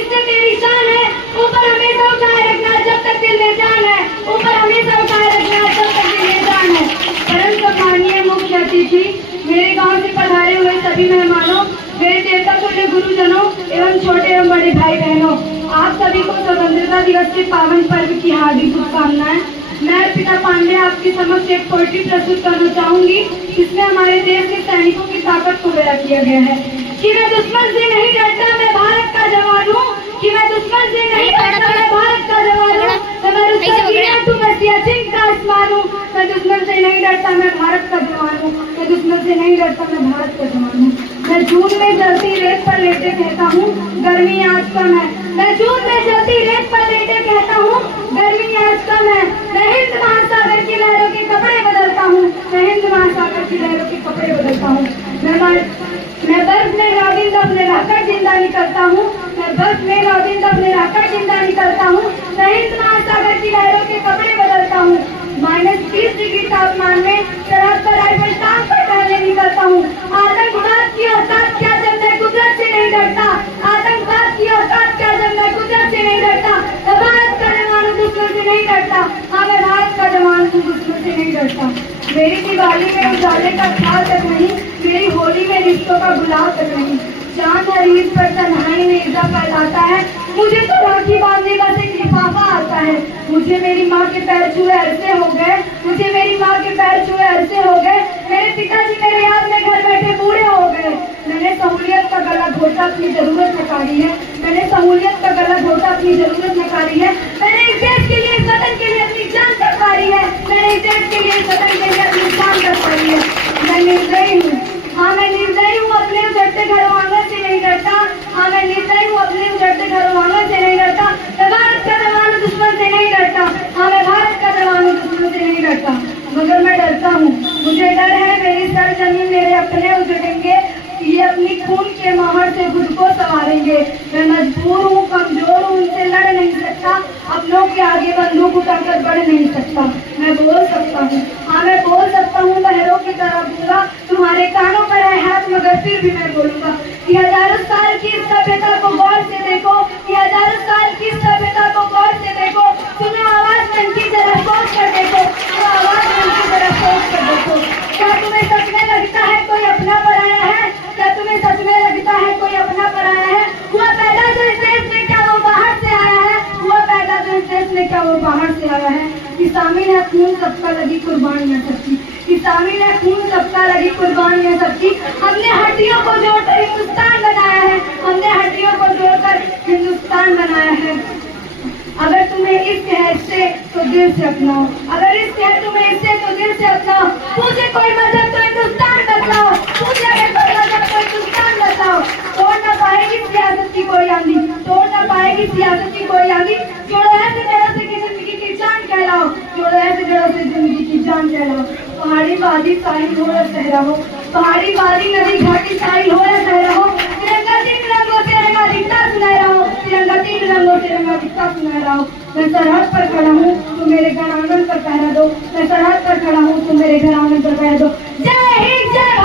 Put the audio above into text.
इससे तेरी शान है, ऊपर हमेशा उठाए रखना जब तक दिल में जान है, ऊपर हमेशा उठाए रखना जब तक दिल में जान है। परम सम्मानीय मुख्य अतिथि, मेरे गांव से पधारे हुए सभी मेहमानों, मेरे देवता तुल्य गुरुजनों एवं छोटे एवं बड़े भाई बहनों, आप सभी को स्वतंत्रता दिवस के पावन पर्व की हार्दिक शुभकामनाएं। मैं अर्पिता पांडे आपके समक्ष एक पोएट्री प्रस्तुत करना चाहूंगी, जिसमें हमारे देश के सैनिकों की ताकत को बयां किया गया है कि मैं दुश्मन से नहीं डरता, मैं भारत का जवान हूँ, कि मैं दुश्मन से नहीं डरता, मैं भारत का जवान हूँ, मैं सियाचिन का आसमान हूँ, मैं दुश्मन से नहीं डरता, मैं भारत का जवान हूँ, मैं दुश्मन से नहीं डरता, मैं भारत का जवान हूँ। मैं जून में जलती रेत पर लेटे कहता हूँ गर्मी आज कम है, मैं जून में जलती रेत पर लेटे कहता हूँ गर्मी आज कम है। मैं हिंद महासागर की लहरों के कपड़े बदलता हूँ, मैं हिंद महासागर की लहरों के कपड़े बदलता हूँ। मैं बर्फ में नागिन अपने रहकर जिंदा निकलता हूँ, मैं बर्फ में नागिन अपने रहकर जिंदा निकलता हूँ, मैं हिंद महासागर की लहरों के कपड़े बदलता हूँ। -30 डिग्री तापमान में सरहद पर राइफल टांग पर टहलने निकलता हूँ। आतंकवाद की औकात क्या जब मैं कुदरत से नहीं डरता, आतंकवाद की औकात क्या जब मैं कुदरत से नहीं डरता। मैं भारत का जवान हूँ, दुश्मन से नहीं डरता, हाँ मैं भारत का जवान हूँ, दुश्मन से नहीं डरता। मेरी दिवाली में उजाले का ख्याल तक नहीं, मेरी होली में रिश्तों का गुलाब तक नहीं। चांद हर ईद पर तन्हाई में इज़ा फैलाता है, मुझे तो राखी बांधने का सिर्फ लिफाफा आता है। मुझे मेरी माँ के पैर छुए अरसे हो गए, मुझे मेरी माँ के पैर छुए अरसे हो गए, मेरे पिताजी मेरे याद में घर बैठे बूढ़े हो गए। मैंने सहूलियत का गला घोटा अपनी जरूरत नकारी है, मैंने सहूलियत का गला घोटा अपनी जरूरत नकारी है। मैंने इस देश के लिए, इस वतन के लिए अपनी जान तक हारी है, मैंने इस देश के लिए, इस वतन के लिए अपनी जान तक हारी है। मैं निर्दयी हूँ, हाँ मैं निर्दयी हूँ, अपने उजड़ते घरों आंगन से नहीं डरता, हाँ मैं निर्दयी हूँ, अपने उजड़ते घरों आंगन से नहीं डरता। मैं भारत का जवान हूँ, दुश्मन से नहीं डरता, हाँ मैं भारत का जवान हूँ, दुश्मन से नहीं डरता। मगर मैं डरता हूँ, मुझे डर है मेरी सरजमीन मेरे अपने उजड़ेंगे, ये अपनी खून के महर से खुद को संवारेंगे। मैं मजबूर हूँ, कमजोर हूँ, उनसे लड़ नहीं सकता, अपनों के आगे बंदूक उठाकर बढ़ नहीं सकता। मैं बोल सकता हूँ, हाँ मैं बोल सकता हूँ, बहरों की तरह बोलूंगा, तुम्हारे कानों पर है हाथ मगर फिर भी मैं बोलूंगा कि हजारों साल की इस सभ्यता को गौर से देखो, कि हजारों साल की इस सभ्यता को गौर से देखो, सुनो आवाज मन की तरफ सोच कर देखो, सुनो आवाज मन की तरफ सोच कर देखो। क्या तुम्हें सच में लगता है कोई अपना पराया है, क्या तुम्हें सच में लगता है कोई अपना पराया है। हुआ पैदा जो इस देश में, क्या वो बाहर से आया है, हुआ पैदा जो इस देश में, क्या वो बाहर से आया है। कि शामिल है खून सबका लगी कुर्बानियां सबकी, कि शामिल है खून सबका लगी कुर्बानियां सबकी। हमने हड्डियों को जोड़कर हिंदुस्तान बनाया है, हमने हड्डियों को जोड़कर हिंदुस्तान बनाया है। अगर तुम्हें इश्क है इससे तो दिल से अपनाओ, अगर इश्क है तुम्हें इससे तो दिल से अपनाओ। पूछे कोई मजहब तो हिंदुस्तान बतलाओ, पूछे अगर कोई मजहब तो हिंदुस्तान बतलाओ। तोड़ न पाएगी सियासत की कोई आंधी, तोड़ न पाएगी सियासत की कोई आंधी। जोड़ो ऐसे जड़ों से कि जिंदगी की जान कहलाओ, जोड़ो ऐसे जड़ों से जिंदगी की जान कहलाओ। पहाड़ी वादी साहिल हो या सहरा हो, पहाड़ी वादी नदी घाटी साहिल हो या सहरा हो, तिरंगा 3 रंगों से रंगा दिखता सुनहरा हो, तिरंगा 3 रंगों से रंगा दिखता सुनहरा हो। मैं सरहद पर खड़ा हूँ, तुम मेरे घर आंगन पर पहरा दो, मैं सरहद पर खड़ा हूँ, तुम मेरे घर आंगन पर पहरा दो। जय हिंद, जय